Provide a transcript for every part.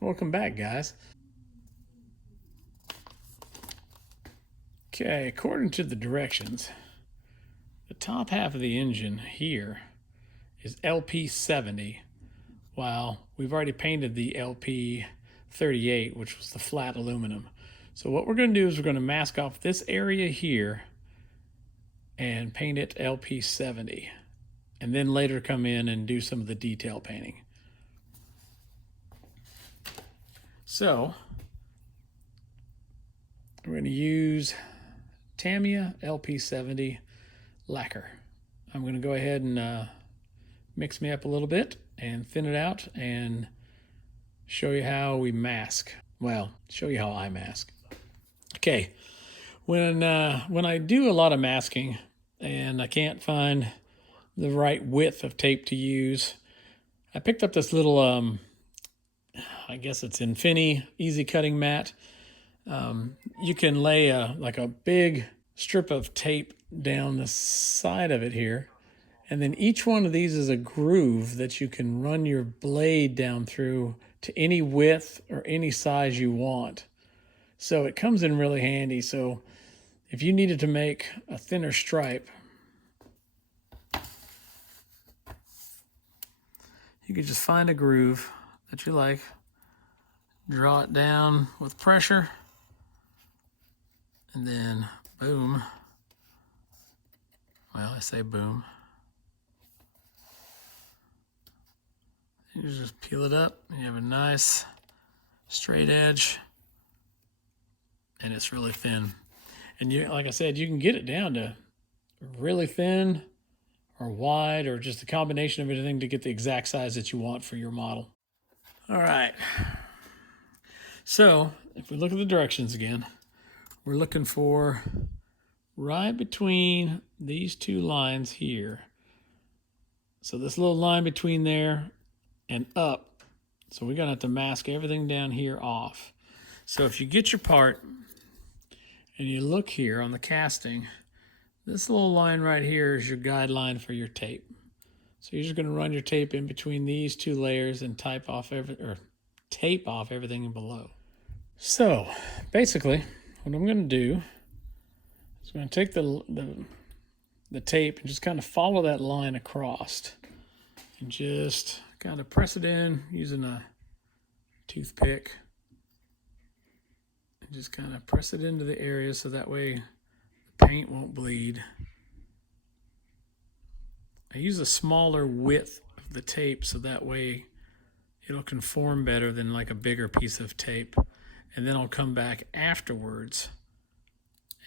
Welcome back, guys. Okay, according to the directions, the top half of the engine here is LP70, while we've already painted the LP38, which was the flat aluminum. So what we're going to do is we're going to mask off this area here and paint it LP70, and then later come in and do some of the detail painting. So we're going to use Tamiya LP70 lacquer. I'm going to go ahead and mix me up a little bit and thin it out and show you how we mask. Well, show you how I mask. Okay, when I do a lot of masking and I can't find the right width of tape to use, I picked up this little I guess it's Infinity easy cutting mat. You can lay like a big strip of tape down the side of it here, and then each one of these is a groove that you can run your blade down through to any width or any size you want. So it comes in really handy. So if you needed to make a thinner stripe, you could just find a groove that you like, draw it down with pressure, and then boom. Well, I say boom. You just peel it up and you have a nice straight edge, and it's really thin. And you, like I said, you can get it down to really thin or wide or just a combination of everything to get the exact size that you want for your model. All right. So if we look at the directions again, we're looking for right between these two lines here. So this little line between there and up. So we're gonna have to mask everything down here off. So if you get your part and you look here on the casting, this little line right here is your guideline for your tape. So you're just gonna run your tape in between these two layers and tape off everything below. So basically what I'm gonna do is I'm gonna take the tape and just kind of follow that line across and just kind of press it in using a toothpick and just kind of press it into the area so that way the paint won't bleed. I use a smaller width of the tape so that way it'll conform better than like a bigger piece of tape. And then I'll come back afterwards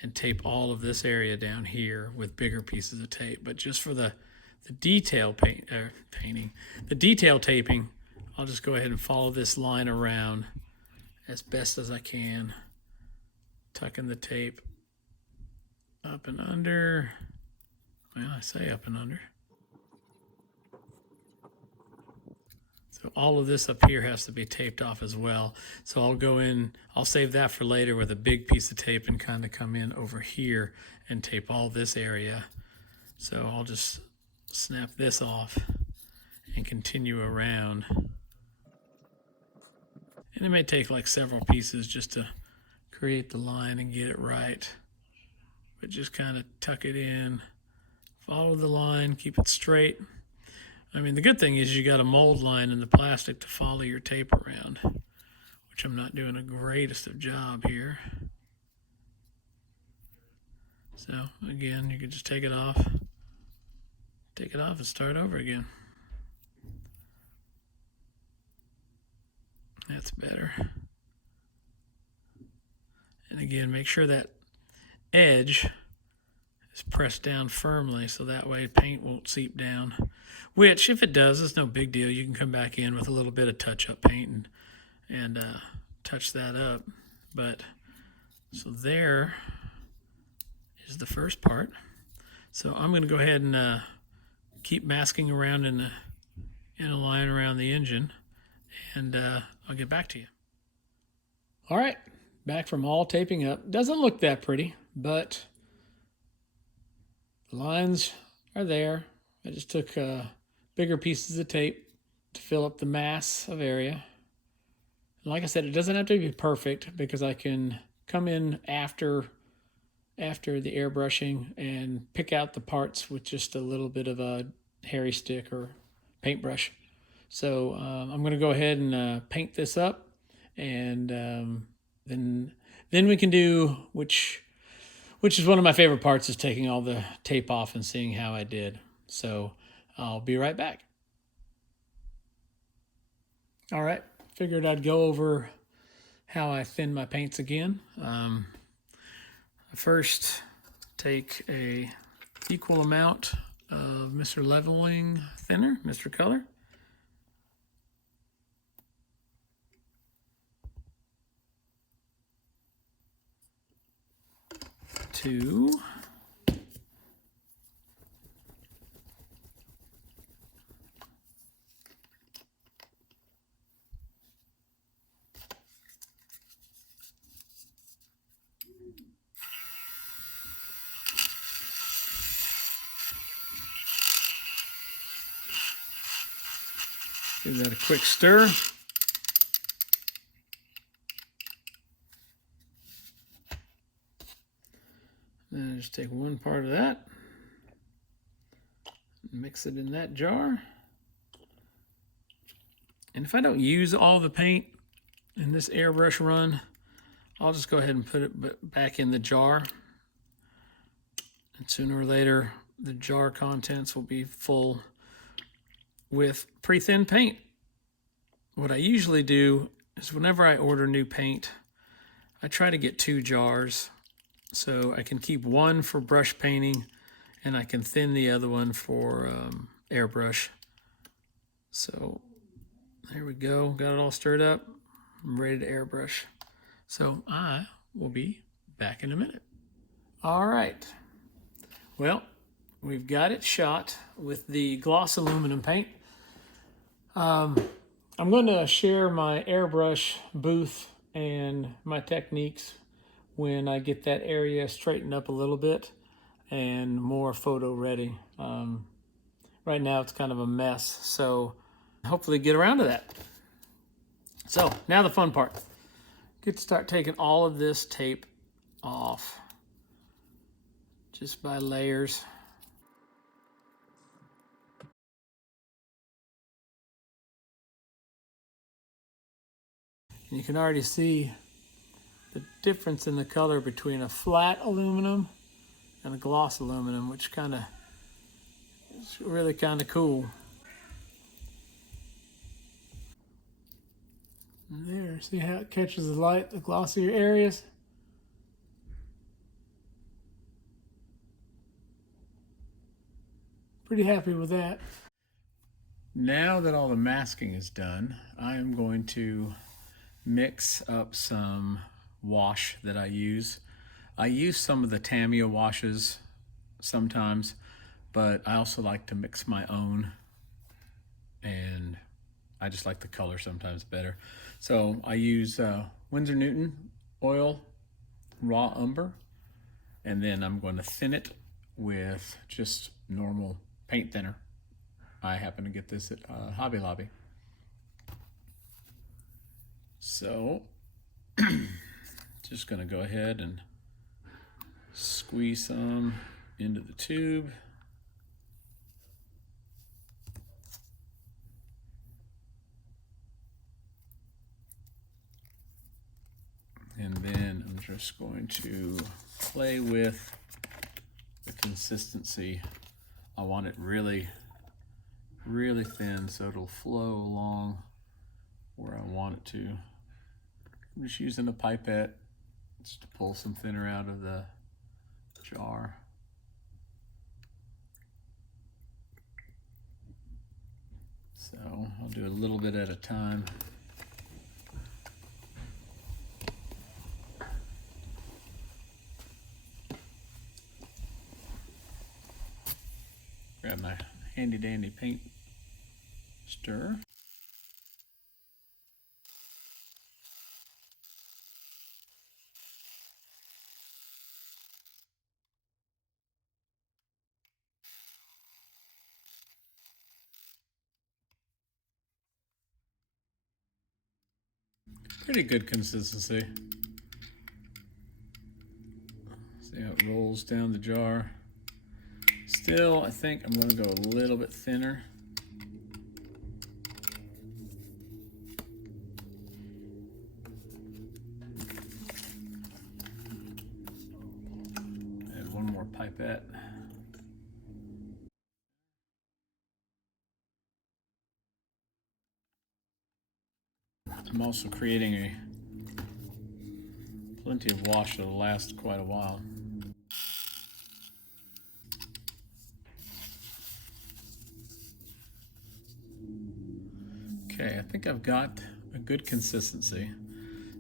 and tape all of this area down here with bigger pieces of tape. But just for the detail painting, the detail taping, I'll just go ahead and follow this line around as best as I can, tucking the tape up and under. Well, I say up and under. So all of this up here has to be taped off as well. So I'll go in, I'll save that for later with a big piece of tape and kind of come in over here and tape all this area. So I'll just snap this off and continue around. And it may take like several pieces just to create the line and get it right. But just kind of tuck it in, follow the line, keep it straight. I mean, the good thing is you got a mold line in the plastic to follow your tape around, which I'm not doing the greatest of job here. So again, you can just take it off and start over again. That's better. And again, make sure that edge is pressed down firmly so that way paint won't seep down. Which, if it does, it's no big deal. You can come back in with a little bit of touch-up paint and touch that up. But so there is the first part. So I'm going to go ahead and keep masking around in a line around the engine, and I'll get back to you. All right, back from all taping up. Doesn't look that pretty, but the lines are there. I just took bigger pieces of tape to fill up the mass of area. Like I said, it doesn't have to be perfect because I can come in after the airbrushing and pick out the parts with just a little bit of a hairy stick or paintbrush. So I'm going to go ahead and paint this up, and then we can do which is one of my favorite parts is taking all the tape off and seeing how I did. So I'll be right back. All right, figured I'd go over how I thin my paints again. First, take a equal amount of Mr. Leveling Thinner, Mr. Color. Two. Give that a quick stir. Then just take one part of that, mix it in that jar. And if I don't use all the paint in this airbrush run, I'll just go ahead and put it back in the jar. And sooner or later, the jar contents will be full with pre-thin paint. What I usually do is whenever I order new paint, I try to get 2 jars so I can keep one for brush painting and I can thin the other one for airbrush. So there we go, got it all stirred up. I'm ready to airbrush. So I will be back in a minute. All right, well, we've got it shot with the gloss aluminum paint. I'm going to share my airbrush booth and my techniques when I get that area straightened up a little bit and more photo ready. Right now it's kind of a mess, so hopefully get around to that. So now the fun part. Get to start taking all of this tape off just by layers. And you can already see the difference in the color between a flat aluminum and a gloss aluminum, which is really kind of cool. And there, see how it catches the light, the glossier areas? Pretty happy with that. Now that all the masking is done, I am going to mix up some wash that I use. I use some of the Tamiya washes sometimes, but I also like to mix my own, and I just like the color sometimes better. So I use Winsor Newton oil, raw umber, and then I'm going to thin it with just normal paint thinner. I happen to get this at Hobby Lobby. So just going to go ahead and squeeze some into the tube. And then I'm just going to play with the consistency. I want it really, really thin so it'll flow along where I want it to. I'm just using a pipette just to pull some thinner out of the jar. So I'll do a little bit at a time. Grab my handy dandy paint stir. Pretty good consistency. See how it rolls down the jar. Still, I think I'm going to go a little bit thinner. Add one more pipette. I'm also creating plenty of wash that'll last quite a while. Okay, I think I've got a good consistency.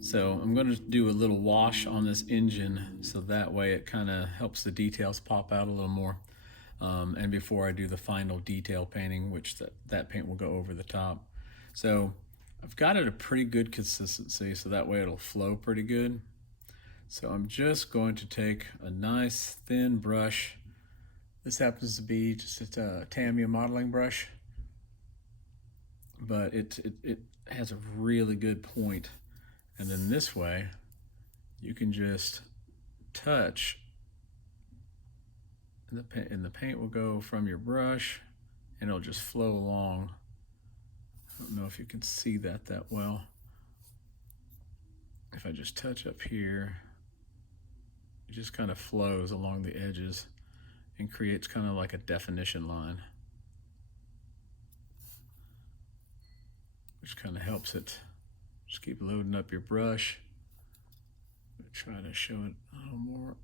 So I'm going to do a little wash on this engine so that way it kind of helps the details pop out a little more. And before I do the final detail painting, which that paint will go over the top. So I've got it a pretty good consistency so that way it'll flow pretty good. So I'm just going to take a nice thin brush. This happens to be just a Tamiya modeling brush, but it has a really good point. And then this way, you can just touch, and the paint will go from your brush, and it'll just flow along. I don't know if you can see that well. If I just touch up here, it just kind of flows along the edges and creates kind of like a definition line, which kind of helps it. Just keep loading up your brush. Try to show it a little more.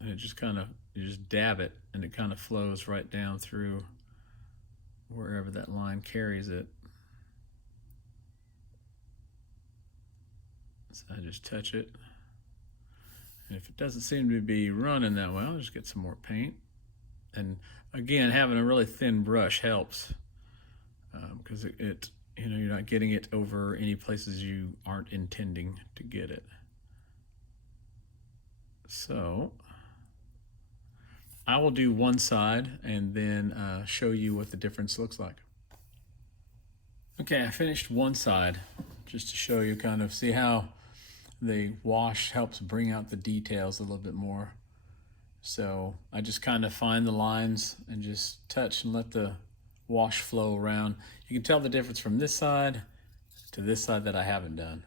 And it just kind of, you just dab it and it kind of flows right down through wherever that line carries it. So I just touch it. And if it doesn't seem to be running that well, I'll just get some more paint. And again, having a really thin brush helps because it you know, you're not getting it over any places you aren't intending to get it. So I will do one side and then show you what the difference looks like. Okay, I finished one side just to show you, kind of see how the wash helps bring out the details a little bit more. So I just kind of find the lines and just touch and let the wash flow around. You can tell the difference from this side to this side that I haven't done.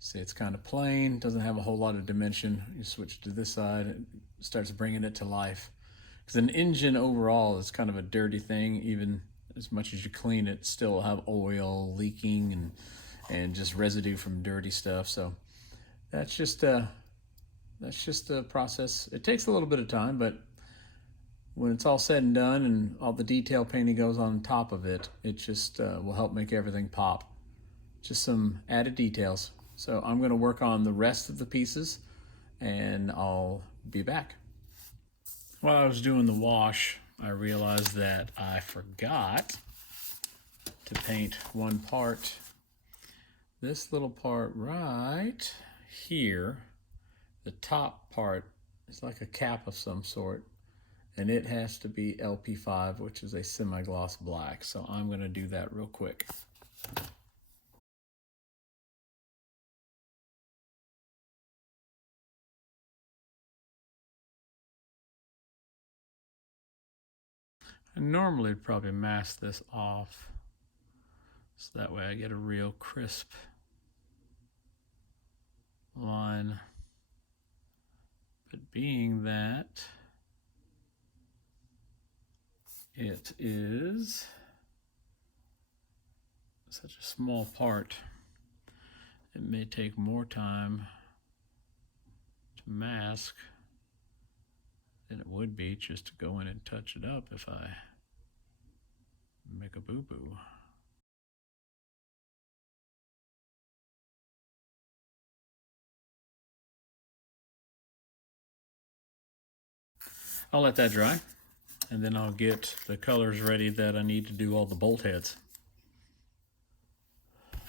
See, it's kind of plain, doesn't have a whole lot of dimension. You switch to this side, it starts bringing it to life. Because an engine overall is kind of a dirty thing. Even as much as you clean it, still have oil leaking and just residue from dirty stuff. So that's just a process. It takes a little bit of time, but when it's all said and done and all the detail painting goes on top of it, it just will help make everything pop. Just some added details. So I'm going to work on the rest of the pieces and I'll be back. While I was doing the wash, I realized that I forgot to paint one part. This little part right here, the top part is like a cap of some sort, and it has to be LP5, which is a semi-gloss black. So I'm going to do that real quick. I normally probably mask this off so that way I get a real crisp line. But being that it is such a small part, it may take more time to mask than it would be just to go in and touch it up if I make a boo-boo. I'll let that dry, and then I'll get the colors ready that I need to do all the bolt heads.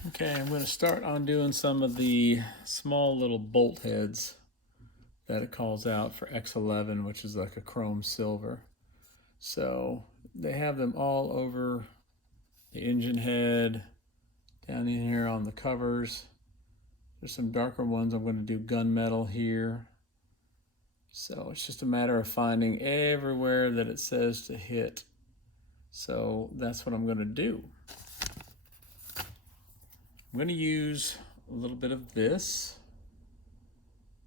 Okay, I'm going to start on doing some of the small little bolt heads that it calls out for X11, which is like a chrome silver. So they have them all over the engine head, Down in here on the covers, there's some darker ones. I'm going to do gunmetal here. So it's just a matter of finding everywhere that it says to hit. So that's what I'm going to do. I'm going to use a little bit of this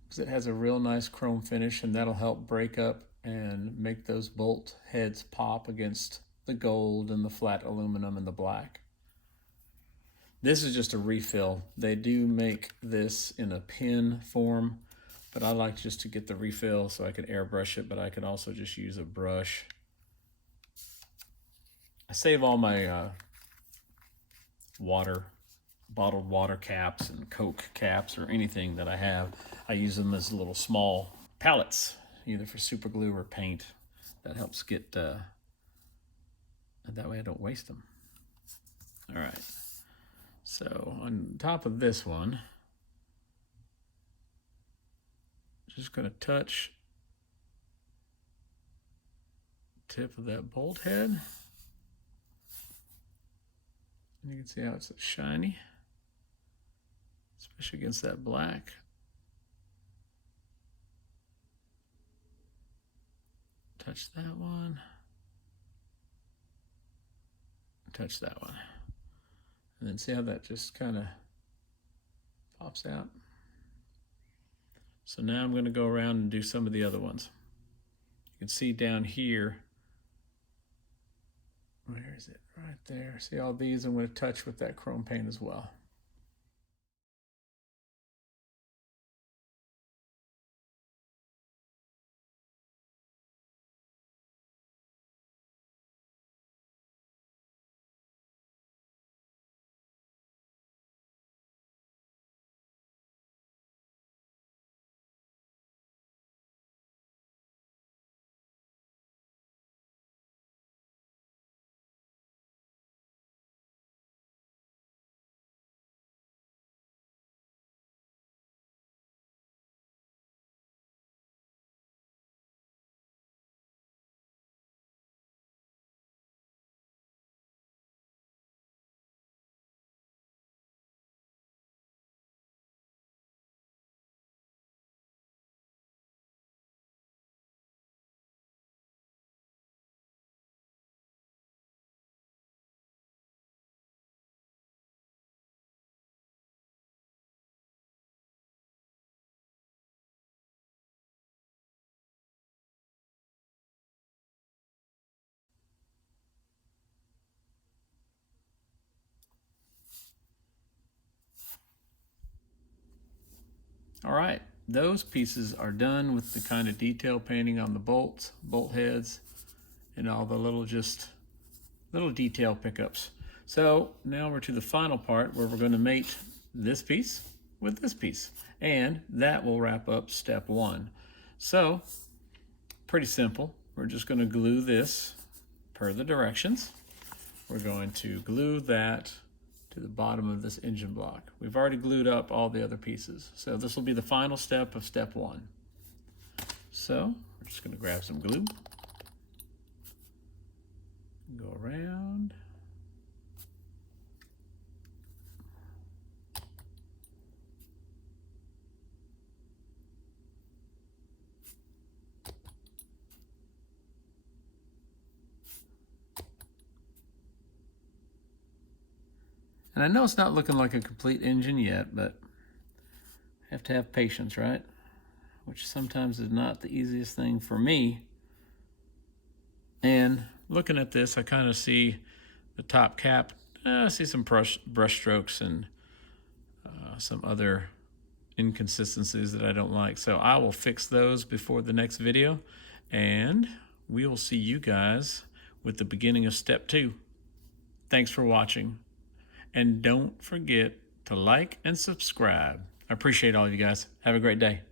because it has a real nice chrome finish, and that'll help break up and make those bolt heads pop against the gold and the flat aluminum and the black. This is just a refill. They do make this in a pin form, but I like just to get the refill so I can airbrush it, but I can also just use a brush. I save all my bottled water caps and Coke caps or anything that I have. I use them as little small pallets, either for super glue or paint. That helps get, that way I don't waste them. All right, so on top of this one, just gonna touch the tip of that bolt head. And you can see how it's shiny, especially against that black. Touch that one. Touch that one. And then see how that just kind of pops out. So now I'm going to go around and do some of the other ones. You can see down here, where is it? Right there. See all these I'm going to touch with that chrome paint as well. All right, those pieces are done with the kind of detail painting on the bolts, bolt heads, and all the little detail pickups. So now we're to the final part where we're going to mate this piece with this piece, and that will wrap up step one. So pretty simple. We're just going to glue this per the directions. We're going to glue that to the bottom of this engine block. We've already glued up all the other pieces. So this will be the final step of step one. So we're just going to grab some glue, go around. And I know it's not looking like a complete engine yet, but I have to have patience, right? Which sometimes is not the easiest thing for me. And looking at this, I kind of see the top cap. I see some brush strokes and some other inconsistencies that I don't like. So I will fix those before the next video, and we will see you guys with the beginning of step two. Thanks for watching. And don't forget to like and subscribe. I appreciate all of you guys. Have a great day.